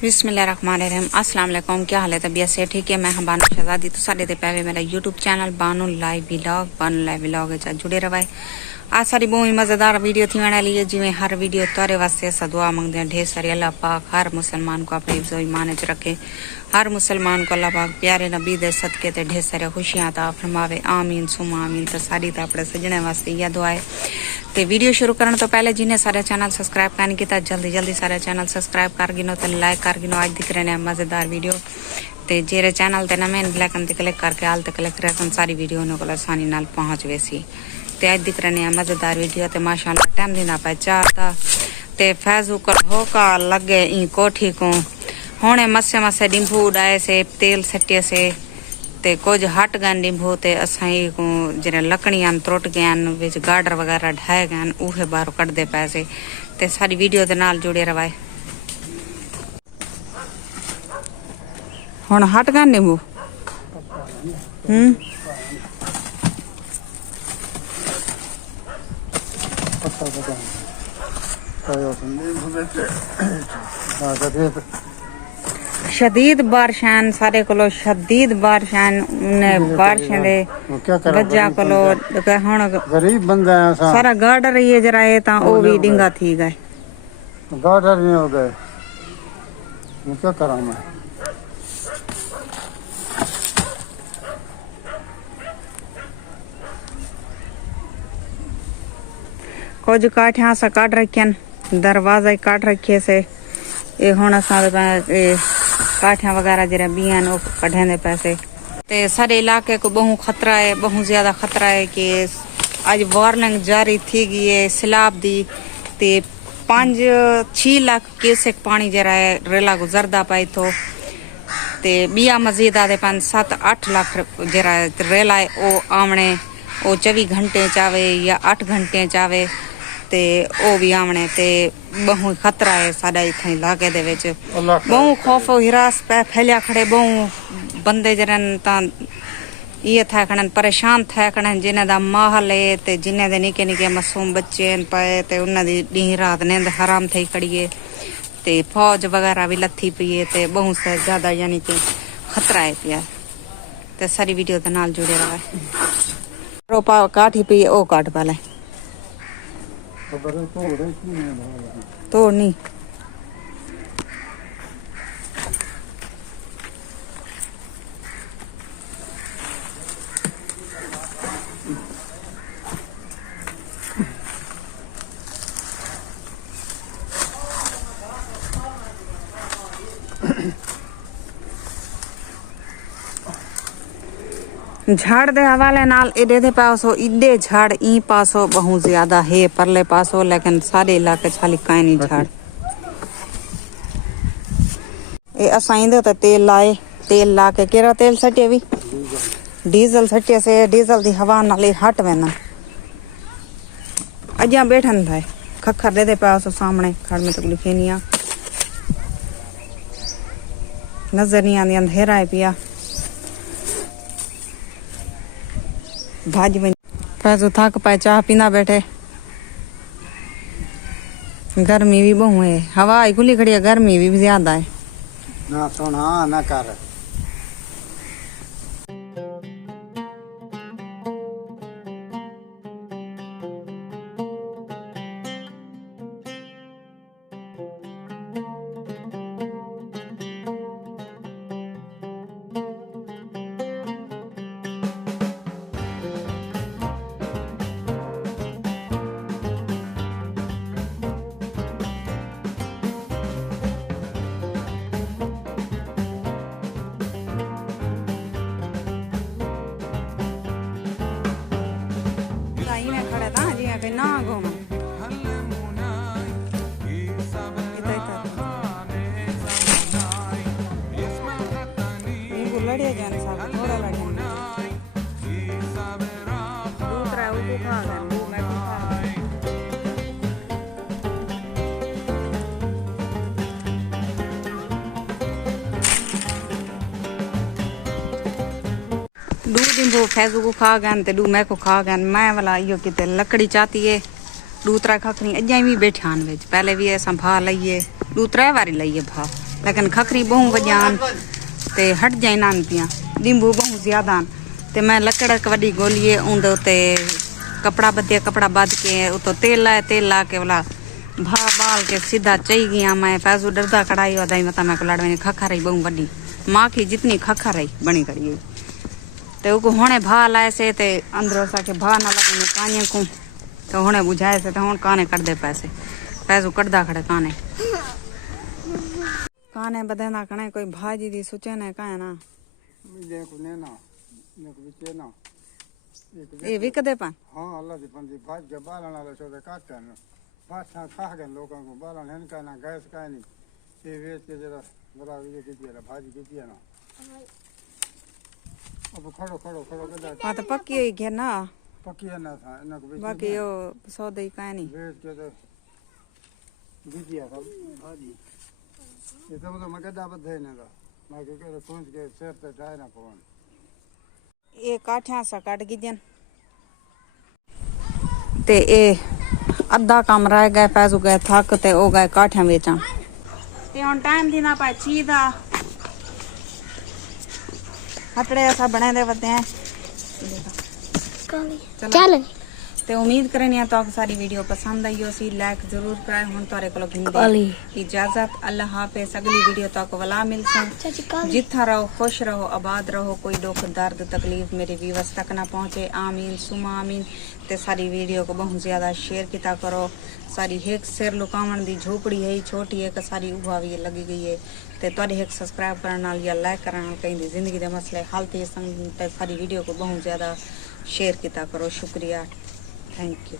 बिस्मिल्लाहिर्रहमानिर्रहीम। अस्सलाम वालेकुम। क्या हाल है? तबीयत से ठीक है? मैं हम बानो शहजादी। तो साढ़े ते पहले मेरा YouTube channel Bano live vlog जुड़े रहे। आज सारी बहुत ही मज़ेदार वीडियो थी मैंने लिए जिमें हर वीडियो तारे वास्ते अस दुआ मंगते हैं ढेर सारी। अल्लाह पाक हर मुसलमान को अपने हिफ्ज़ ईमान च रखे। हर मुसलमान को अल्लाह पाक प्यारे नबी दे सदके ते ढेर सारी खुशियां अता फरमावे। आमीन सुमा आमीन। तो सारी तो अपने सजने वास्ते यह दुआ है। तो वीडियो शुरू करने तो पहले जिन्हें सारे चैनल सब्सक्राइब करने की जल्दी जल्दी सारे चैनल सब्सक्राइब कर गिनो तो लाइक कर गिनो। आज दिख रहे हैं मज़ेदार वीडियो। तो जेरे चैनल ते नमें ब्लैकन ते क्लिक करके आल ते क्लिक रखन सारी वीडियो उन्होंने को आसानी नाल पहुँच वैसी। तो आज दिख रहे हैं मज़ेदार वीडियो। तो माशाअल्लाह टाइम देना पे चार था ते फैजू कर होका लगे ई कोठी को होने मसे मसे डिंभू उड़ाए से तेल सटे से ते कुछ हट गए डिंभू ते असाई को जरे लकड़ियां त्रुट गए विच गार्डर वगैरह ढाए गए उहे बाहर कटदे पैसे। ते सारी वीडियो दे नाल जुड़े रवाए। हुण हट गए डिंभू शदीद बारिशां सारे कोलो शदीद बारिशां बारिशें दे वजह कोलो हुण गरीब बंदा है सारा गार्डर ये जरा है ता ओ भी डिंगा थी गए। गार्डर नहीं हो गए क्या करा मैं। कुछ काठियां सा काट रखन दरवाजा काट रखे से ये हुण असां काठियां वगैरह जरा बियान कढ़े दे पैसे। ते सारे इलाके को बहु खतरा है, बहुत ज्यादा खतरा है कि आज वार्निंग जारी थी गई है सैलाब दी। ते 5-6 लाख क्यूसेक पानी जरा है रेला गुजरदा पाई तो ते बिया मजीद आदे 5-7-8 लाख जरा रेला है ओ आमने ओ 24 घंटे चावे या 8 घंटे चावे ते ओ भी आमने ते बहु खतरा है साडा इथे इलाके दे विच। बहु खौफ हिरास पे फैलिया खड़े बहु बंदे जरन ता ये था खड़न परेशान था खड़न जिन्हें दा माहौल है ते जिन्हें दे निके निके मासूम बच्चे पे ते उन्हां दी डी रात नींद हराम थई खड़ी है। ते फौज वगैरह भी लथी पई है ते बहुत से ज्यादा यानी कि खतरा है पिया। ते सारी वीडियो दे नाल जुड़े रहे। रोपा काठी पई ओ काट पाले तोड़नी झाड़ दे हवाले नाल एडे दे पासो इडे झाड़ ई पासो बहुत ज्यादा है परले पासो लेकिन सारे इलाके खाली काई नहीं झाड़। ए असाइंदे तो तेल लाए तेल ला के केरा तेल सटे भी डीजल सटे से डीजल दी हवा नाले हट वेना अजा बैठन था खखर दे पासो सामने खड़ में तो लिखे नहीं आ नजर नहीं आंदी अंधेरा है पिया। भाज में पैसो थक पाए चाह पीना बैठे गर्मी भी बहु है हवा खुली खड़ी है गर्मी भी ज्यादा है ना सोना ना कर। ना घूम लड़िया जान साहब थोड़ा लड़िया दूसरा वो खा गया वो मैं दू दिन वो फैजू को खा गए ते दू मैं को खा गए मैं वाला यो किते लकड़ी चाहती है दू त्रै खखनी अजा भी बैठान विच पहले भी संभाल लईए दू त्रै बारी लईए भा लेकिन खखरी बहु वजान ते हट जाइना पिया नींबू बहु ज्यादा ते मैं लकड़ वड्डी गोलिए उंदे उते कपड़ा बदिया कपड़ा बद के उतो तेल ला के वाला भा बाल के सीधा चई गया मैं पैसो डरदा कढ़ाई वधाई मता मैं को लाडवानी खखा रही बहु वड्डी माँ की जितनी खखा रही बनी करी ते उको होने भा लाए से ते अंदरों सा के भा ना लगे काने को तो होने बुझाए से तो हुन काने कर दे पैसो कटदा खड़े काने बदेना कने कोई भाजी दी सोचे ने काए ना देखो ना विचे ना ये विकदे पा हाँ अल्लाह दी बंदी भाज के बालन वाला छोटे काटते हैं भाषा खा गए लोगों को बालन है का ना गैस का नहीं ये वेच के जरा बड़ा ये कीजिए ना भाजी कीजिए ना अब खड़ो खड़ो खड़ो कर जाते हाँ तो पक्की हुई घे ना पकी है ना था इनको बाकी यो सौदे का नहीं वेच के तो कीजिए सब भाजी ये तो मतलब मैं कहता बद्ध है ना मैं कहता कौन के सेट पे जाए ना पवन ये काठिया सा काट गिजन ते ए अद्धा काम रह गए पैसो गए थक ते ओ गए काठिया बेचा ते हुन टाइम दी ना पाए चीदा हटड़े ऐसा बने दे वते हैं चल ते उम्मीद करनी तो आपको सारी वीडियो पसंद आई हो सी लाइक जरूर कराए हुन तोरे को गिंदे इजाजत अल्लाह हाफिज अगली वीडियो तक वला मिलसे जिथा रहो खुश रहो आबाद रहो कोई दुख दर्द तकलीफ मेरे व्यूअर्स तक ना पहुंचे आमीन सुमा आमीन ते सारी वीडियो को बहुत ज्यादा शेयर किया करो सारी एक सिर लुकावन दी झोपड़ी है छोटी एक सारी उभा भी लगी गई है ते तोरे एक सब्सक्राइब करने नाल या लाइक करने नाल कहीं दी जिंदगी दे मसले हल ते संग सारी वीडियो को बहुत ज्यादा शेयर किया करो शुक्रिया थैंक यू